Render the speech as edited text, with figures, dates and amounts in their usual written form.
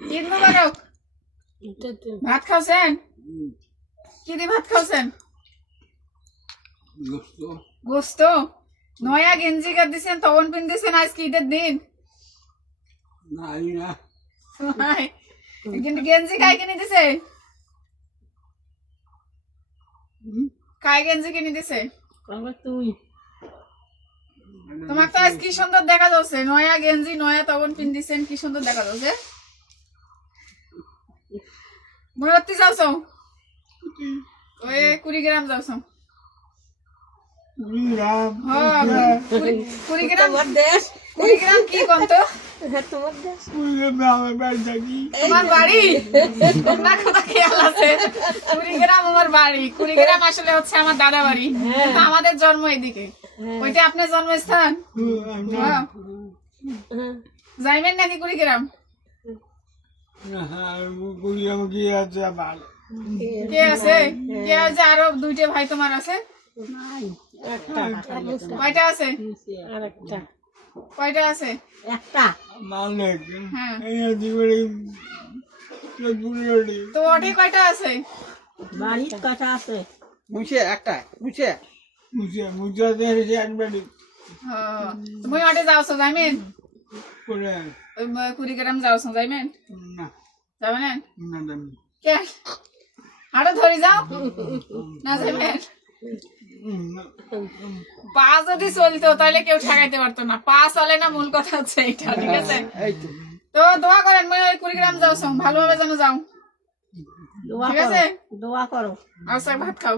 ঈদ মুবারক। ভাত খাওছেন? কি দিয়ে ভাত খাওছেন? গোস্ত। নয়া গেঞ্জি কাট দিছেন, তখন পিনতেছেন আজকে ঈদের দিন। কিন্তু গেঞ্জি কাই কিনে দিছে? কাই গেঞ্জি কিনে দিছে? তুই তোমাকে তো আজ কি সুন্দর দেখা যাচ্ছে, নয়া গেঞ্জি নয়া তখন পিন দিছেন, কি সুন্দর দেখা যাচ্ছে। ময়ূরী যাওছ? ওই 20 গ্রাম যাওছ? 20 গ্রাম? 20 গ্রাম কি কম তো? তোমার বাড়ি? তোমার কথা খেয়াল আছে? 20 গ্রাম আমার বাড়ি। 20 গ্রাম আসলে হচ্ছে আমার দাদা বাড়ি, কিন্তু আমাদের জন্ম এদিকে। ওইটা আপনার জন্মস্থান? যাইবেন নাকি 20 গ্রাম? কে আছে? কে আছে? আরো 2টা ভাই তোমার আছে? কয়টা আছে? কয়টা আছে? একটা হ্যাঁ, তো ওটি কয়টা আছে? বাড়ির কথা আছে তুমি ওটে যাওছ যাইবেন? 20 গ্রাম যাওছ যাইবেন? যাবে না? কে হাঁটো ধরে যাও না যাইবেন? পা যদি চলতো তাহলে কেউ ঠেকাইতে পারতো না, পা চলে না, মূল কথা হচ্ছে এটা। ঠিক আছে, তো দোয়া করেন মই 20 গ্রাম যাও ভালোভাবে যেন যাও। ঠিক আছে, দোয়া করো। আচ্ছা ভাত খাও।